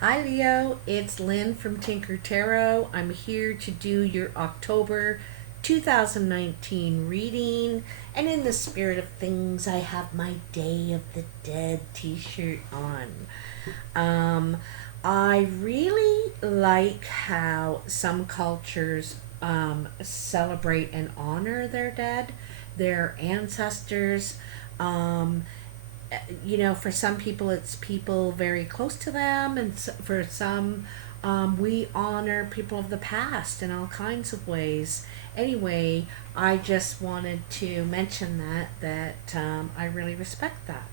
Hi Leo, it's Lynn from Tinker Tarot. I'm here to do your October 2019 reading. And in the spirit of things, I have my Day of the Dead t-shirt on. Um, I really like how some cultures celebrate and honor their dead, their ancestors. Um, for some people, it's people very close to them, and for some, we honor people of the past in all kinds of ways. Anyway, I just wanted to mention that I really respect that.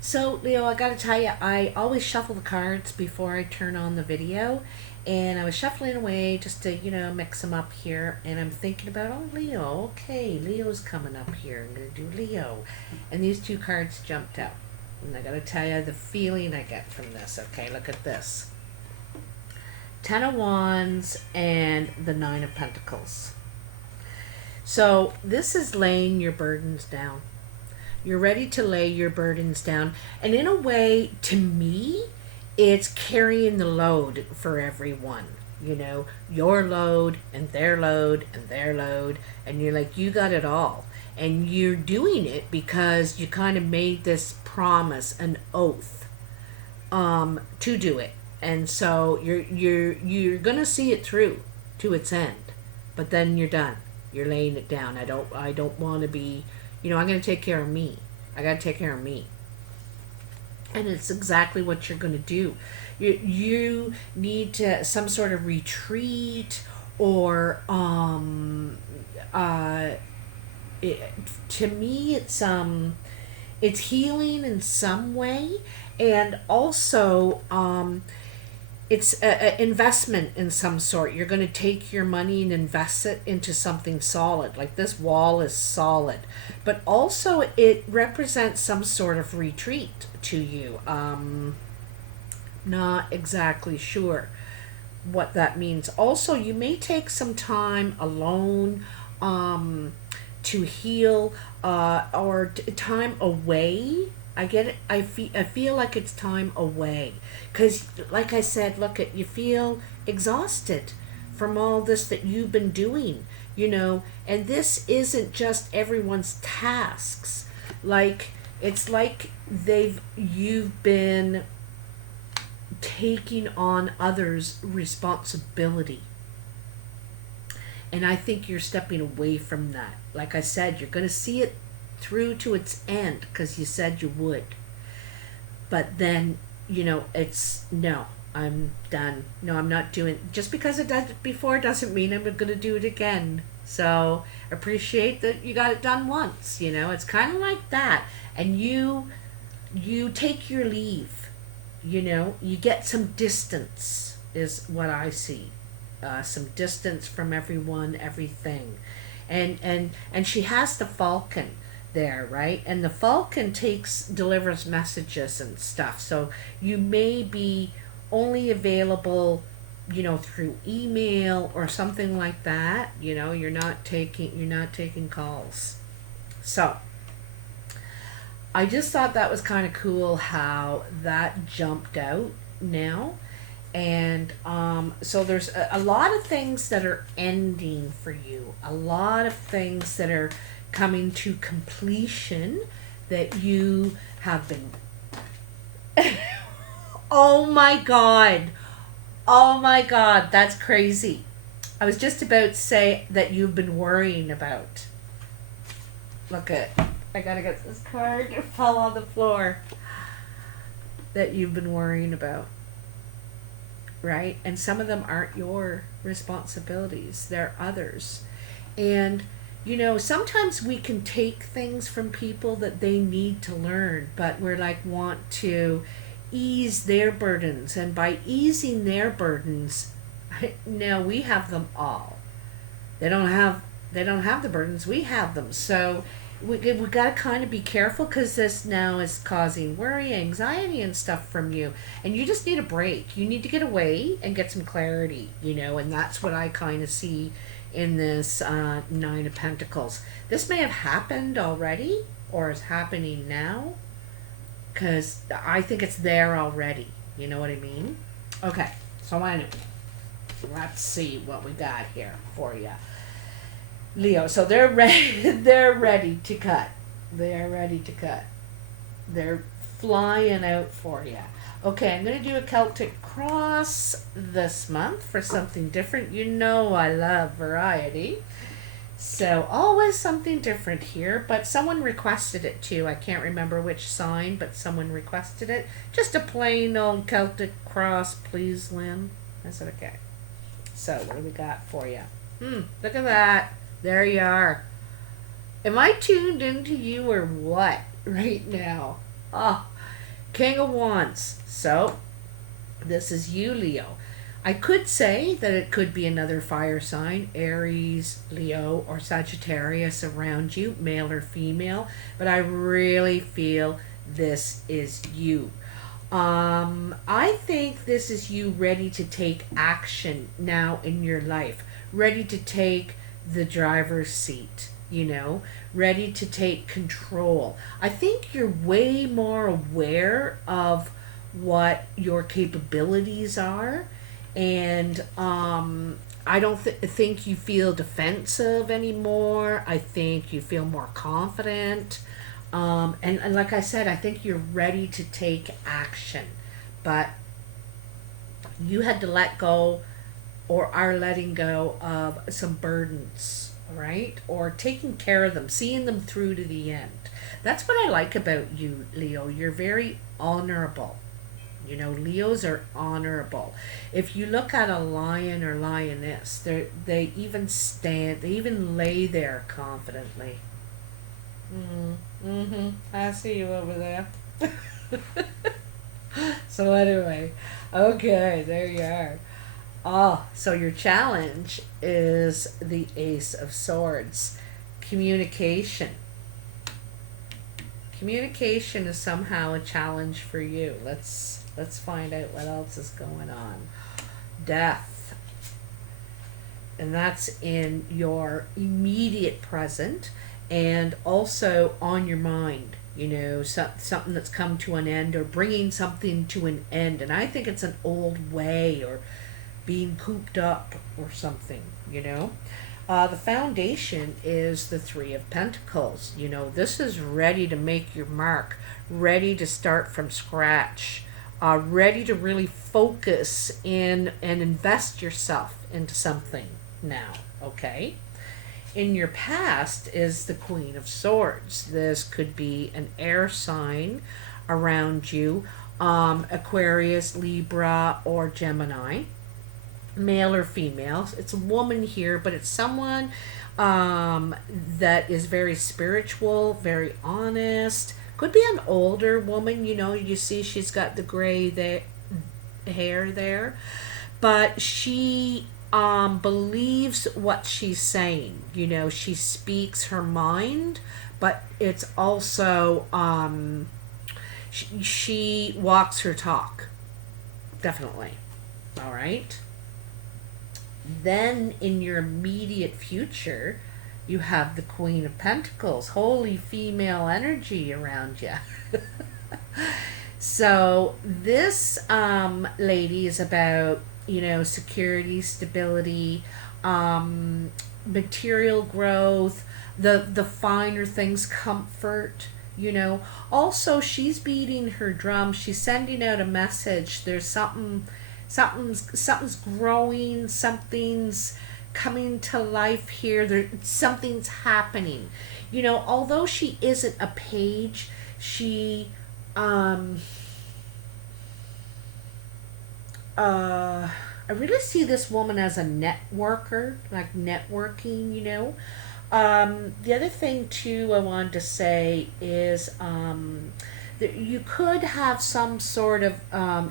So, Leo, I got to tell you, I always shuffle the cards before I turn on the video. And I was shuffling away just to, mix them up here. And I'm thinking about, oh, Leo, okay, Leo's coming up here. I'm going to do Leo. And these two cards jumped out. And I got to tell you the feeling I get from this. Okay, look at this. Ten of Wands and the Nine of Pentacles. So this is laying your burdens down. You're ready to lay your burdens down. And in a way, to me, it's carrying the load for everyone. Your load and their load and their load. And you're like, you got it all. And you're doing it because you kind of made this promise, an oath, to do it. And so you're gonna see it through to its end. But then you're done. You're laying it down. I don't want to be, I'm going to take care of me. I got to take care of me. And it's exactly what you're going to do. You need to some sort of retreat or to me it's healing in some way, and also it's an investment in some sort. You're going to take your money and invest it into something solid. Like this wall is solid. But also it represents some sort of retreat to you. Not exactly sure what that means. Also, you may take some time alone to heal or time away. I get it. I feel like it's time away. Because, like I said, you feel exhausted from all this that you've been doing, and this isn't just everyone's tasks. It's like you've been taking on others' responsibility. And I think you're stepping away from that. Like I said, you're going to see it through to its end because you said you would. But then, it's no, I'm done. No, I'm not doing. Just because it does it before doesn't mean I'm going to do it again. So appreciate that you got it done once. It's kind of like that. And you take your leave. You get some distance is what I see. Some distance from everyone, everything. And she has the falcon there, right? And the falcon delivers messages and stuff. So you may be only available, through email or something like that. You're not taking calls. So I just thought that was kind of cool how that jumped out now. And so there's a lot of things that are ending for you, a lot of things that are coming to completion that you have been. Oh my God. Oh my God. That's crazy. I was just about to say that you've been worrying about. I gotta get this card. It fell on the floor. That you've been worrying about. Right? And some of them aren't your responsibilities. They're others. And sometimes we can take things from people that they need to learn, but want to ease their burdens. And by easing their burdens, no, we have them all. They don't have the burdens. We have them. So we got to kind of be careful because this now is causing worry, anxiety, and stuff from you. And you just need a break. You need to get away and get some clarity, and that's what I kind of see in this Nine of Pentacles. This may have happened already or is happening now because I think it's there already. You know what I mean? Okay, so anyway, let's see what we got here for you. Leo, so they're ready, they're ready to cut. They're ready to cut. They're flying out for you. Okay, I'm going to do a Celtic Cross this month for something different. You know I love variety. So always something different here, but someone requested it too. I can't remember which sign, but someone requested it. Just a plain old Celtic Cross, please, Lynn. I said, okay. So what do we got for you? Look at that. There you are. Am I tuned into you or what right now? Oh, King of Wands. So this is you, Leo. I could say that it could be another fire sign, Aries, Leo, or Sagittarius around you, male or female, but I really feel this is you. I think this is you ready to take action now in your life, ready to take the driver's seat, you know, ready to take control. I think you're way more aware of what your capabilities are, and I don't think you feel defensive anymore. I think you feel more confident. And like I said, I think you're ready to take action. But you had to let go or are letting go of some burdens, right? Or taking care of them, seeing them through to the end. That's what I like about you, Leo. You're very honorable. You know, Leos are honorable. If you look at a lion or lioness, they even stand, they even lay there confidently. I see you over there. So anyway, okay, there you are. Oh, so your challenge is the Ace of Swords. Communication. Communication is somehow a challenge for you. Let's find out what else is going on. Death. And that's in your immediate present and also on your mind. You know, something that's come to an end or bringing something to an end. And I think it's an old way or being cooped up or something, you know. The foundation is the Three of Pentacles. You know, this is ready to make your mark, ready to start from scratch, ready to really focus in and invest yourself into something now, okay? In your past is the Queen of Swords. This could be an air sign around you, Aquarius, Libra, or Gemini. Male or female. It's a woman here, but it's someone that is very spiritual, very honest. Could be an older woman, you know, you see she's got the gray hair there, but she believes what she's saying. You know, she speaks her mind, but it's also she walks her talk. Definitely. All right. Then in your immediate future, you have the Queen of Pentacles, holy female energy around you. So this lady is about, you know, security, stability, material growth, the finer things, comfort. You know, also she's beating her drum. She's sending out a message. There's something's growing, something's coming to life here. Something's happening. You know, although she isn't a page, she I really see this woman as a networker, like networking, you know. The other thing too I wanted to say is that you could have some sort of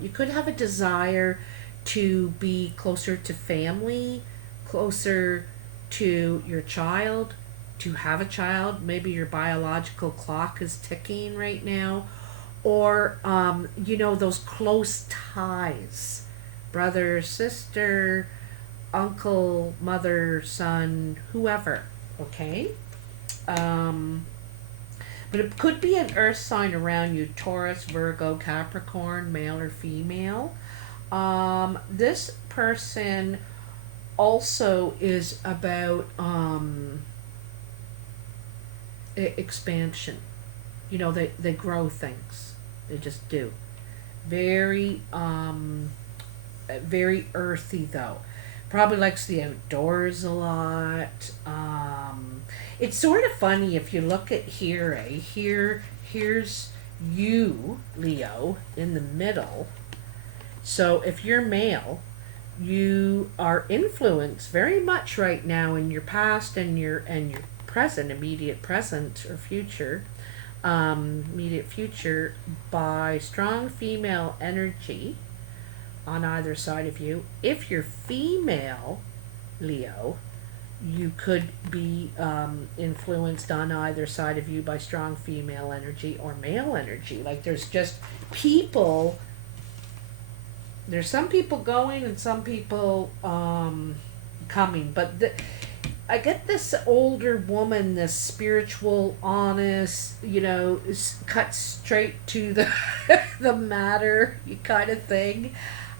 you could have a desire to be closer to family, closer to your child, to have a child. Maybe your biological clock is ticking right now, or you know, those close ties, brother, sister, uncle, mother, son, whoever. Okay. But it could be an earth sign around you: Taurus, Virgo, Capricorn, male or female. This person also is about expansion. You know, they grow things. They just do. Very very earthy though. Probably likes the outdoors a lot. It's sort of funny if you look at here, here's you, Leo, in the middle. So if you're male, you are influenced very much right now in your past and your present, immediate present or future, immediate future, by strong female energy on either side of you. If you're female, Leo, you could be influenced on either side of you by strong female energy or male energy. Like there's just people, there's some people going and some people coming. But I get this older woman, this spiritual, honest, you know, cut straight to the the matter kind of thing,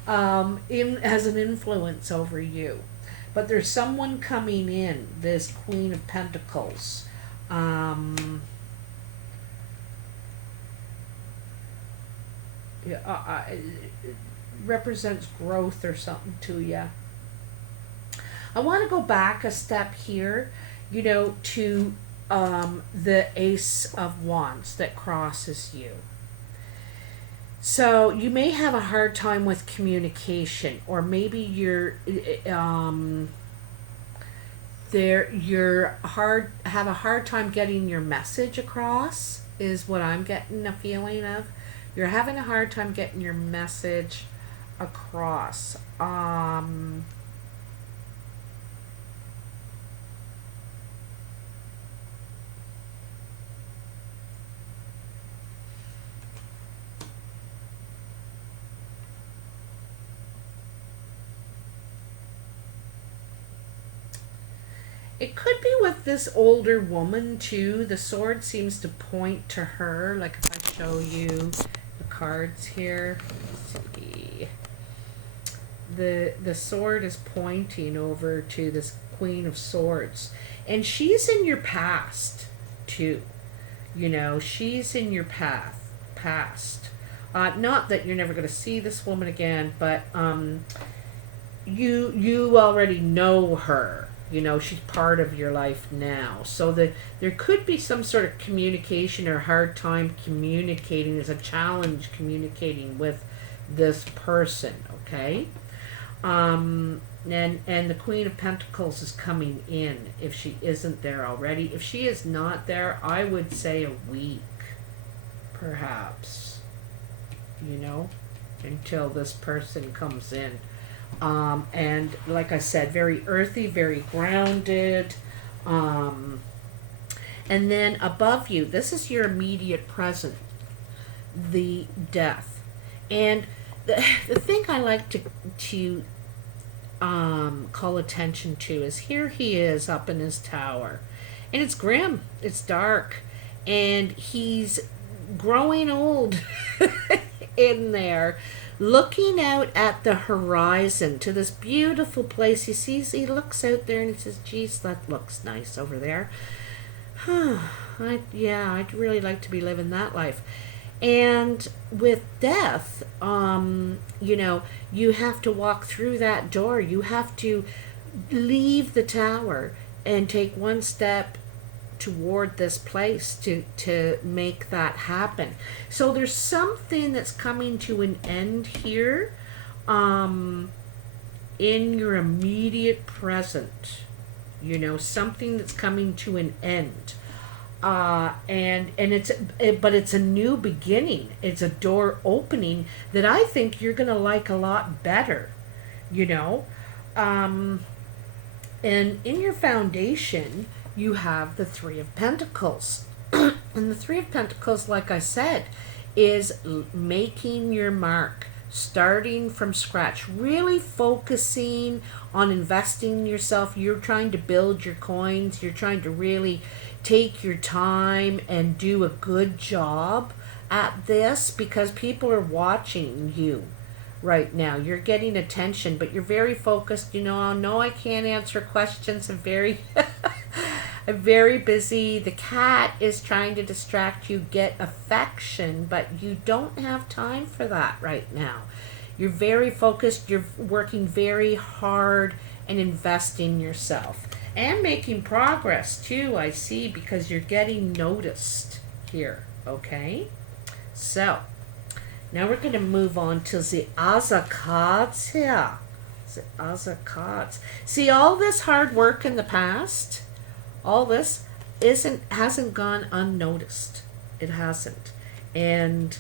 has an influence over you. But there's someone coming in, this Queen of Pentacles. It represents growth or something to you. I want to go back a step here, you know, to the Ace of Wands that crosses you. So you may have a hard time with communication, or maybe you're have a hard time getting your message across, is what I'm getting a feeling of. You're having a hard time getting your message across. It could be with this older woman too. The sword seems to point to her. Like if I show you the cards here, let's see. The sword is pointing over to this Queen of Swords, and she's in your past too. You know, she's in your past. Not that you're never going to see this woman again, but you already know her. You know, she's part of your life now. So there could be some sort of communication or hard time communicating. There's a challenge communicating with this person, okay? And the Queen of Pentacles is coming in if she isn't there already. If she is not there, I would say a week, perhaps, you know, until this person comes in. And like I said, very earthy, very grounded. And then above you, this is your immediate present, the Death. And the thing I like to call attention to is here he is up in his tower. And it's grim, it's dark, and he's growing old in there, looking out at the horizon to this beautiful place. He looks out there and he says, geez, that looks nice over there. I'd really like to be living that life. And with death, you know, you have to walk through that door. You have to leave the tower and take one step toward this place to make that happen. So there's something that's coming to an end here in your immediate present, you know, something that's coming to an end, and it's a new beginning. It's a door opening that I think you're gonna like a lot better, you know. And in your foundation you have the Three of Pentacles. And the Three of Pentacles, like I said, is making your mark, starting from scratch, really focusing on investing in yourself. You're trying to build your coins. You're trying to really take your time and do a good job at this, because people are watching you right now. You're getting attention, but you're very focused. No, I can't answer questions. I'm very I'm very busy. The cat is trying to distract you, get affection, but you don't have time for that right now. You're very focused. You're working very hard and investing in yourself. And making progress too, I see, because you're getting noticed here, okay? So, now we're going to move on to the other cards here. The other cards. See, all this hard work in the past, all this hasn't gone unnoticed. It hasn't. And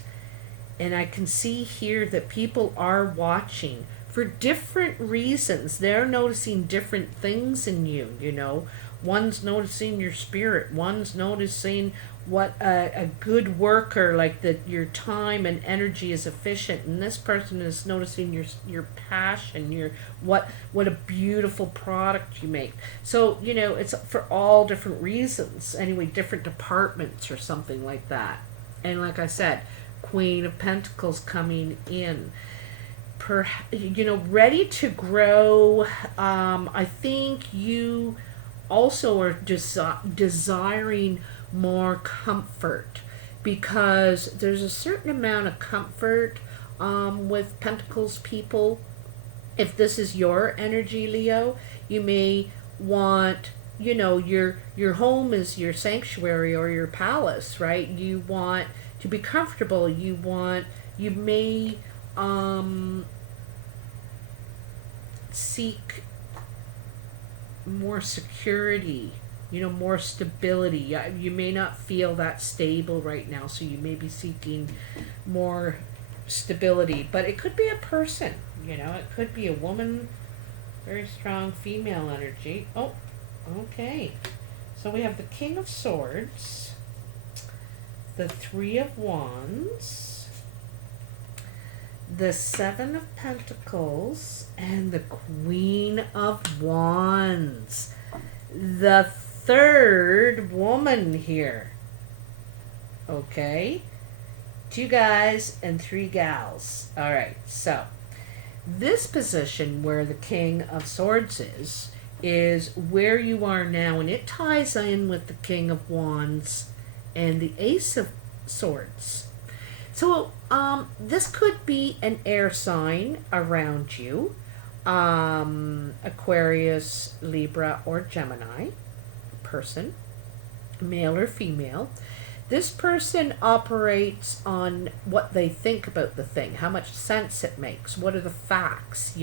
I can see here that people are watching for different reasons. They're noticing different things in you. One's noticing your spirit. One's noticing what a good worker, like that your time and energy is efficient. And this person is noticing your passion, what a beautiful product you make. So, it's for all different reasons. Anyway, different departments or something like that. And like I said, Queen of Pentacles coming in. Ready to grow. I think you also are desiring more comfort, because there's a certain amount of comfort with Pentacles people. If this is your energy, Leo, you may want, your home is your sanctuary or your palace, right? You want to be comfortable. You may seek more security, more stability. You may not feel that stable right now, so you may be seeking more stability. But it could be a person, it could be a woman, very strong female energy. Oh, okay. So we have the King of Swords, the Three of Wands, the Seven of Pentacles, and the Queen of Wands. The third woman here. Okay? 2 guys and 3 gals. Alright, so this position where the King of Swords is where you are now, and it ties in with the King of Wands and the Ace of Swords. So this could be an air sign around you, Aquarius, Libra, or Gemini person, male or female. This person operates on what they think about the thing, how much sense it makes, what are the facts,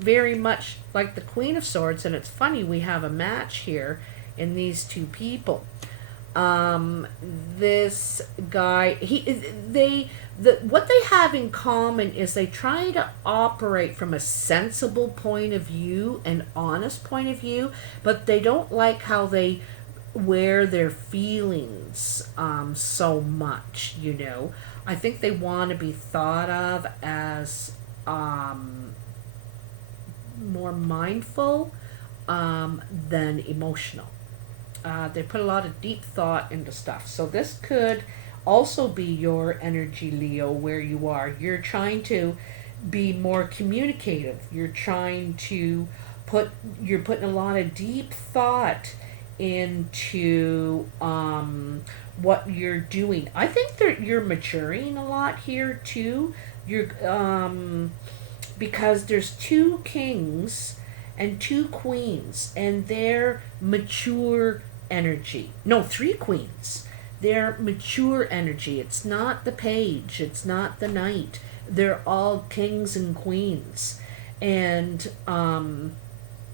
very much like the Queen of Swords. And it's funny, we have a match here in these 2 people. This guy, what they have in common is they try to operate from a sensible point of view, an honest point of view, but they don't like how they wear their feelings so much. I think they want to be thought of as more mindful than emotional. They put a lot of deep thought into stuff. So this could also be your energy, Leo, where you are. You're trying to be more communicative. You're putting a lot of deep thought into what you're doing. I think that you're maturing a lot here too. You're because there's 2 kings and 2 queens, and they're mature energy. No, 3 queens. They're mature energy. It's not the page. It's not the knight. They're all kings and queens. And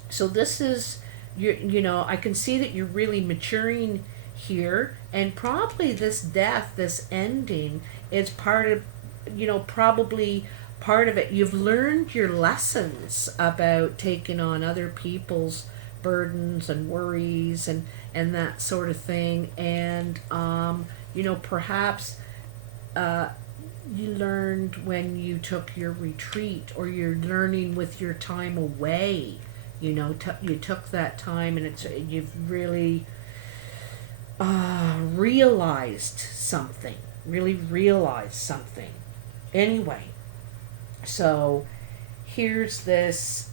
so this is, I can see that you're really maturing here. And probably this death, this ending, is part of, probably part of it. You've learned your lessons about taking on other people's burdens and worries and that sort of thing. And perhaps you learned when you took your retreat, or you're learning with your time away. You took that time, and you've really realized something, really realized something. Anyway, so here's this,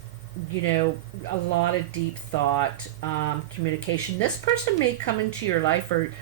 a lot of deep thought, communication. This person may come into your life, or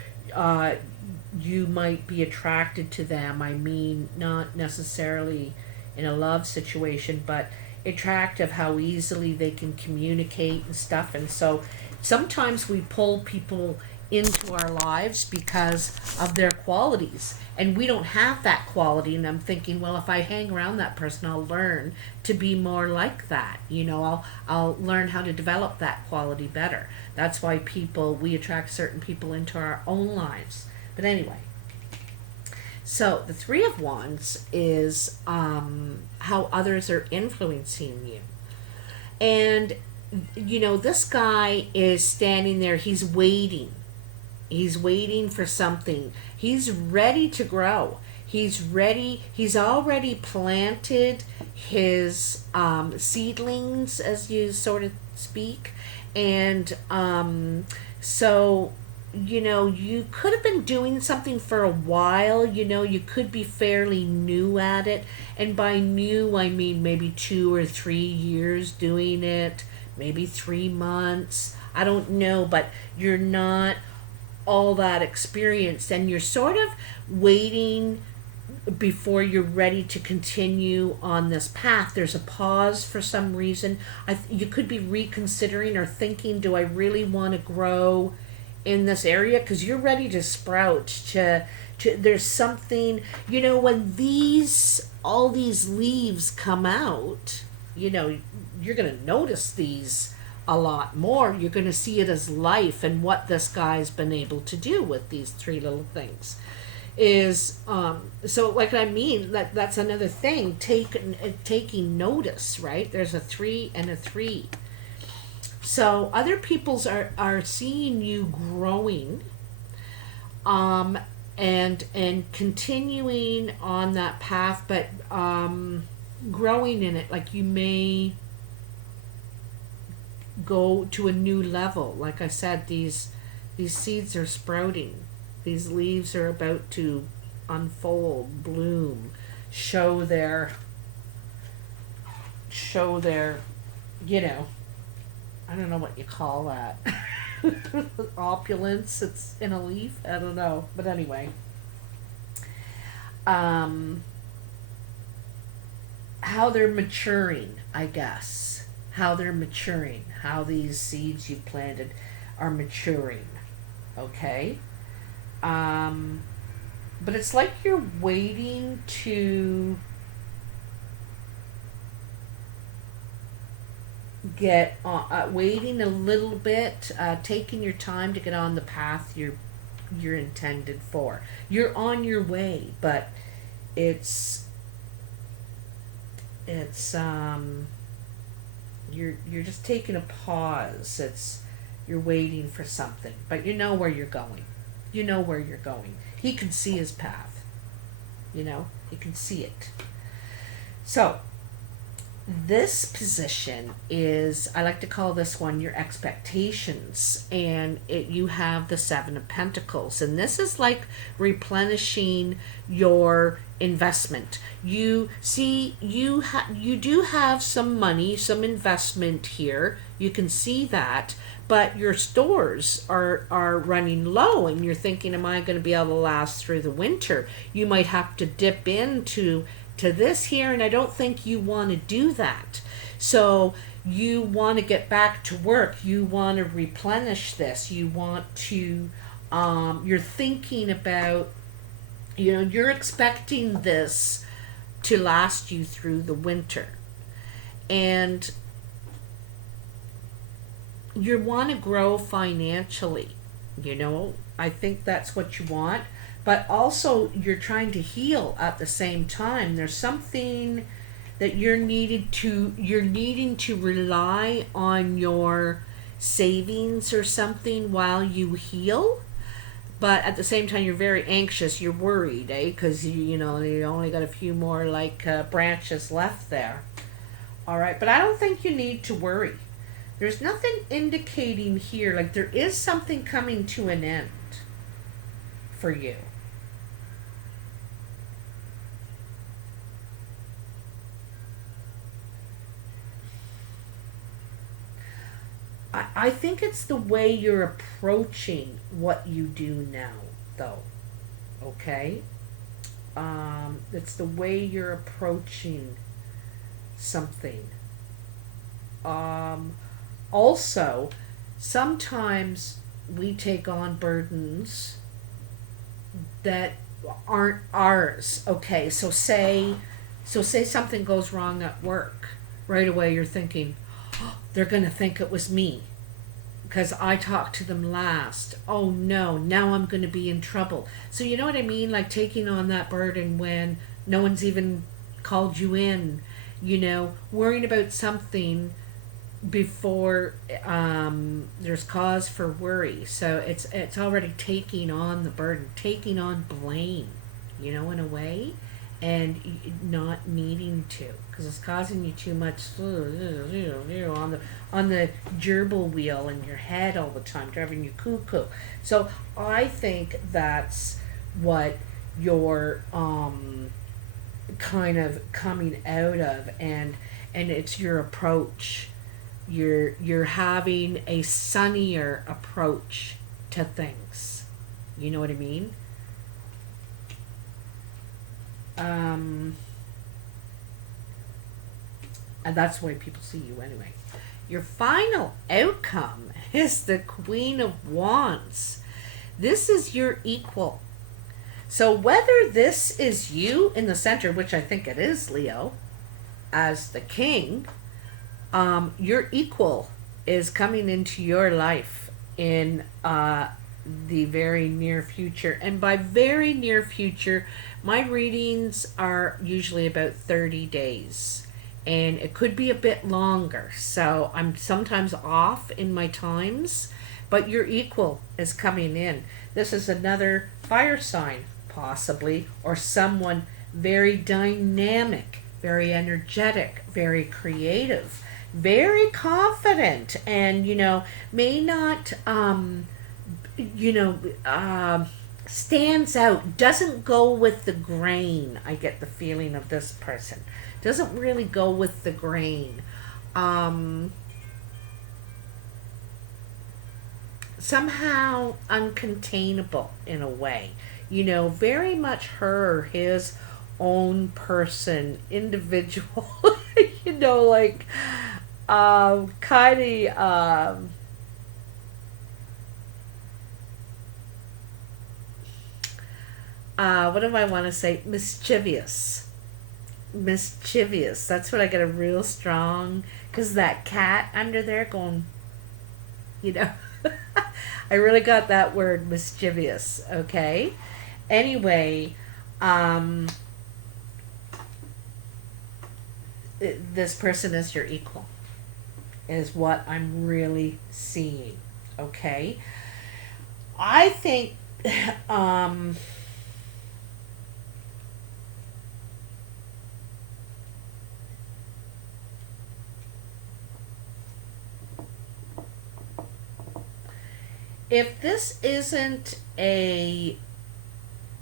you might be attracted to them. I mean, not necessarily in a love situation, but attractive, how easily they can communicate and stuff. And so sometimes we pull people into our lives because of their qualities, and we don't have that quality. And I'm thinking, well, if I hang around that person, I'll learn to be more like that. I'll learn how to develop that quality better. That's why we attract certain people into our own lives. But anyway, so the Three of Wands is how others are influencing you. And, this guy is standing there. He's waiting. He's waiting for something. He's ready to grow. He's ready. He's already planted his seedlings, as you sort of speak. And so you could have been doing something for a while. You could be fairly new at it. And by new, I mean maybe 2 or 3 years doing it, maybe 3 months. I don't know, but you're not all that experienced, and you're sort of waiting before you're ready to continue on this path. There's a pause for some reason. You could be reconsidering or thinking, do I really want to grow in this area? Because you're ready to sprout. There's something, when all these leaves come out, you're going to notice these a lot more. You're going to see it as life, and what this guy's been able to do with these 3 little things is so, like, I mean, that's another thing, taking notice, right? There's a 3 and a 3. So other people's are seeing you growing, and continuing on that path, but growing in it. Like, you may go to a new level. Like I said, these seeds are sprouting. These leaves are about to unfold, bloom, show their I don't know what you call that. Opulence. It's in a leaf. I don't know. But anyway. How they're maturing, I guess. How they're maturing. How these seeds you planted are maturing. Okay? But it's like you're waiting to get on, waiting a little bit, taking your time to get on the path you're intended for. You're on your way, but it's you're just taking a pause. You're waiting for something, but you know where you're going. You know where you're going. He can see his path. He can see it. So this position is, I like to call this one your expectations, and you have the 7 of Pentacles, and this is like replenishing your investment. You see, you do have some money, some investment here. You can see that, but your stores are running low, and you're thinking, am I going to be able to last through the winter? You might have to dip into this here, and I don't think you want to do that. So you want to get back to work. You want to replenish this. You want to you're thinking about, you're expecting this to last you through the winter, and you want to grow financially. I think that's what you want. But also, you're trying to heal at the same time. There's something that you're needing to rely on your savings or something while you heal. But at the same time, you're very anxious. You're worried, because you only got a few more branches left there. All right, but I don't think you need to worry. There's nothing indicating here, like there is something coming to an end. for you. I think it's the way you're approaching what you do now, though. Okay? It's the way you're approaching something. Um, Also, sometimes we take on burdens that aren't ours. Okay, so say something goes wrong at work. Right away you're thinking, oh, they're going to think it was me because I talked to them last. Oh no, now I'm going to be in trouble. So you know what I mean? Like taking on that burden when no one's even called you in, worrying about something before there's cause for worry. So it's already taking on the burden, taking on blame, in a way, and not needing to, because it's causing you too much on the gerbil wheel in your head all the time, driving you cuckoo. So I think that's what you're kind of coming out of, and it's your approach. You're having a sunnier approach to things. You know what I mean? And that's the way people see you anyway. Your final outcome is the Queen of Wands. This is your equal. So whether this is you in the center, which I think it is, Leo, as the king, your equal is coming into your life in the very near future. And by very near future, my readings are usually about 30 days. And it could be a bit longer. So I'm sometimes off in my times, but your equal is coming in. This is another fire sign, possibly, or someone very dynamic, very energetic, very creative, very confident, and may not stands out, doesn't go with the grain. I get the feeling of this person doesn't really go with the grain. Somehow uncontainable in a way, very much her or his own person, individual. Like kind of what do I want to say? Mischievous. That's what I get a real strong, because that cat under there going, I really got that word, mischievous. Okay. Anyway, this person is your equal, is what I'm really seeing. Okay. I think, if this isn't a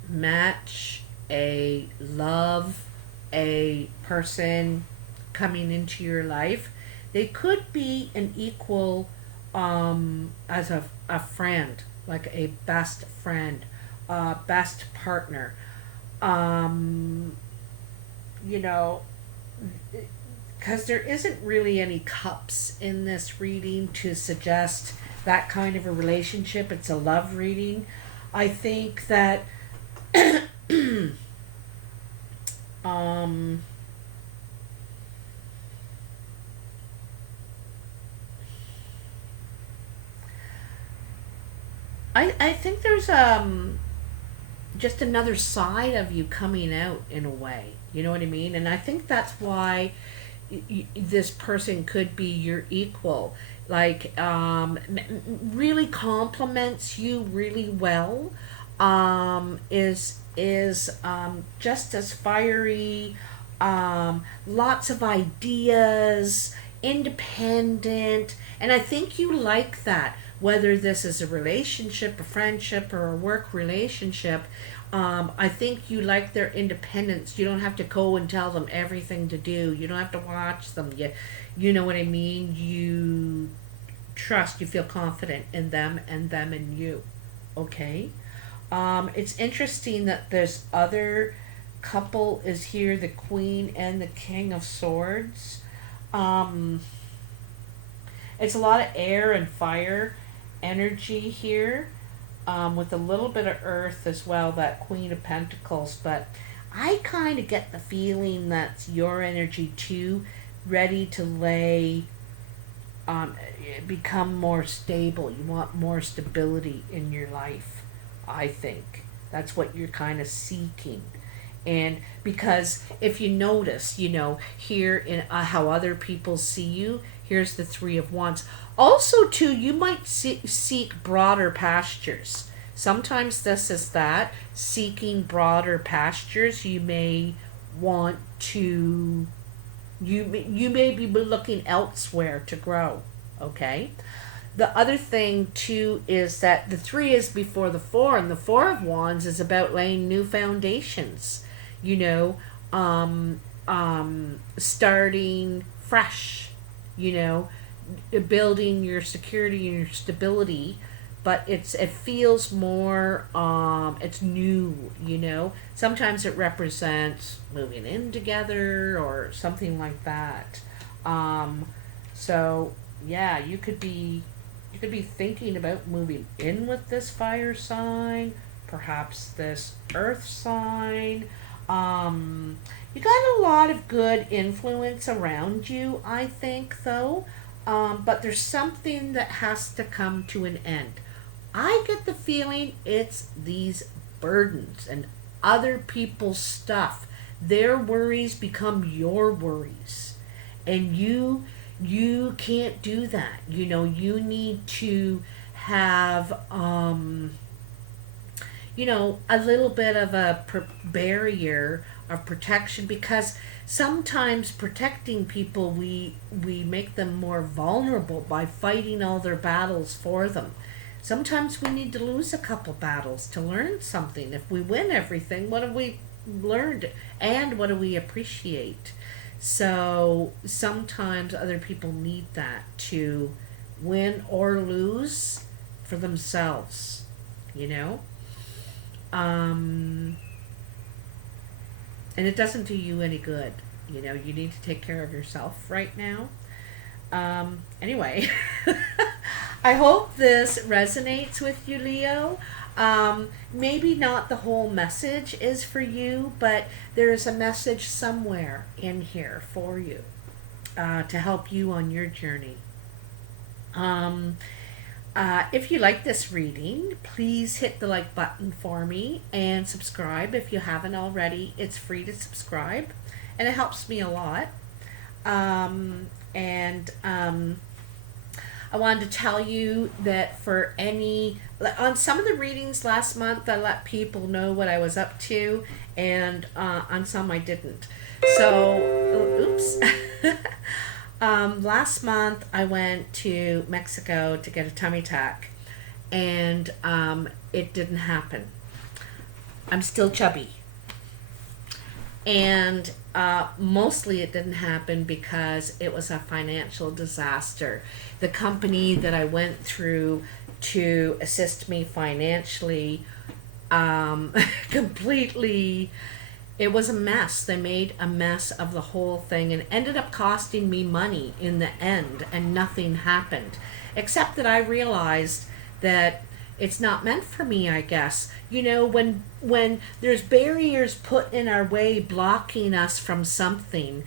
match, a love, a person coming into your life, they could be an equal as a friend, like a best friend, best partner. Um, you know, because there isn't really any cups in this reading to suggest that kind of a relationship. It's a love reading. I think that um, I think there's just another side of you coming out in a way. You know what I mean? And I think that's why this person could be your equal. Like, really compliments you really well. Is just as fiery. Lots of ideas, independent, and I think you like that. Whether this is a relationship, a friendship, or a work relationship, I think you like their independence. You don't have to go and tell them everything to do. You don't have to watch them. You know what I mean? You trust, you feel confident in them and them in you. Okay? It's interesting that there's other couple is here, the Queen and the King of Swords. Um, it's a lot of air and fire energy here, with a little bit of earth as well, that Queen of Pentacles. But I kind of get the feeling that's your energy too, ready to lay, become more stable. You want more stability in your life, I think. That's what you're kind of seeking. And because if you notice, here in how other people see you, here's the Three of Wands. Also, too, you might seek broader pastures. Sometimes this is that, seeking broader pastures. You may want to, you may be looking elsewhere to grow, okay? The other thing, too, is that the 3 is before the 4, and the 4 of Wands is about laying new foundations. Starting fresh, building your security and your stability, but it feels more, it's new. Sometimes it represents moving in together or something like that. So yeah, you could be thinking about moving in with this fire sign, perhaps this earth sign. You got a lot of good influence around you, I think, though. But there's something that has to come to an end. I get the feeling it's these burdens and other people's stuff. Their worries become your worries. And you can't do that. You need to have, a little bit of a barrier of protection, because sometimes protecting people, we make them more vulnerable by fighting all their battles for them. Sometimes we need to lose a couple battles to learn something. If we win everything, what have we learned and what do we appreciate? So sometimes other people need that to win or lose for themselves, and it doesn't do you any good. You need to take care of yourself right now. Anyway, I hope this resonates with you, Leo. Maybe not the whole message is for you, but there is a message somewhere in here for you, to help you on your journey. If you like this reading, please hit the like button for me and subscribe if you haven't already. It's free to subscribe, and it helps me a lot. I wanted to tell you that on some of the readings last month, I let people know what I was up to, and on some I didn't. So, oops. Last month I went to Mexico to get a tummy tuck, and it didn't happen. I'm still chubby. And mostly it didn't happen because it was a financial disaster. The company that I went through to assist me financially, completely, it was a mess. They made a mess of the whole thing and ended up costing me money in the end, and nothing happened. Except that I realized that it's not meant for me, I guess. When there's barriers put in our way blocking us from something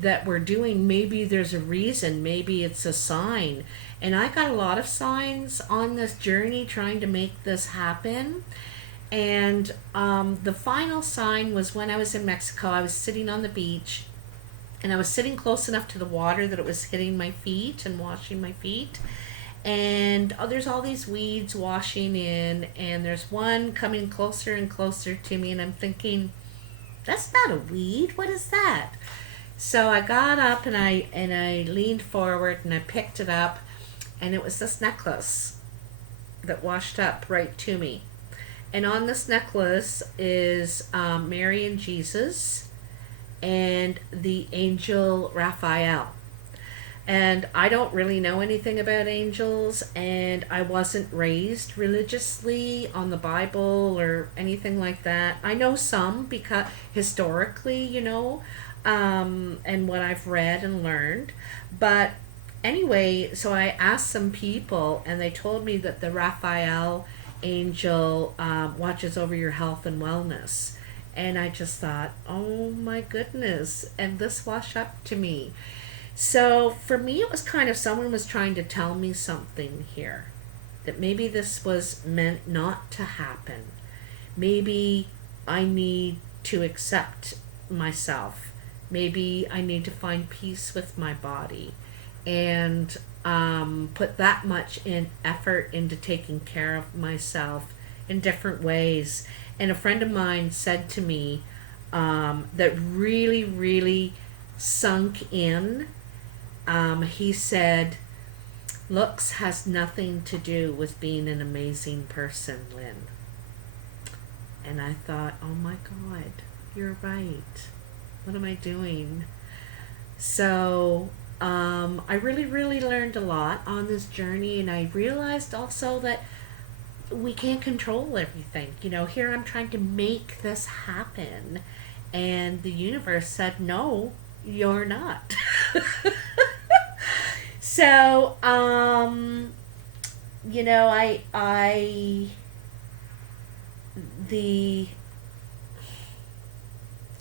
that we're doing, maybe there's a reason, maybe it's a sign. And I got a lot of signs on this journey trying to make this happen. And the final sign was when I was in Mexico. I was sitting on the beach, and I was sitting close enough to the water that it was hitting my feet and washing my feet. And there's all these weeds washing in, and there's one coming closer and closer to me, and I'm thinking, that's not a weed. What is that? So I got up and I leaned forward and I picked it up, and it was this necklace that washed up right to me. And on this necklace is Mary and Jesus and the angel Raphael. And I don't really know anything about angels, and I wasn't raised religiously on the Bible or anything like that. I know some because historically, and what I've read and learned. But anyway, so I asked some people, and they told me that the Raphael angel watches over your health and wellness. And I just thought, oh my goodness, and this washed up to me. So for me, it was kind of someone was trying to tell me something here, that maybe this was meant not to happen. Maybe I need to accept myself. Maybe I need to find peace with my body and put that much in effort into taking care of myself in different ways. And a friend of mine said to me that really, really sunk in. He said, looks has nothing to do with being an amazing person, Lynn. And I thought, oh my God, you're right. What am I doing? So I really, really learned a lot on this journey, and I realized also that we can't control everything. Here I'm trying to make this happen, and the universe said, no, you're not. So,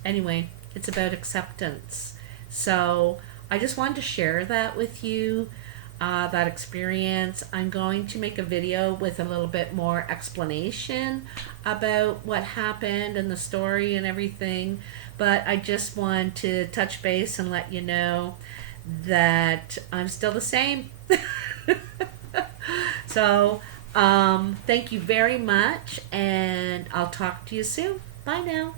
anyway, it's about acceptance. So I just wanted to share that with you, that experience. I'm going to make a video with a little bit more explanation about what happened and the story and everything. But I just want to touch base and let you know that I'm still the same. So, thank you very much, and I'll talk to you soon. Bye now.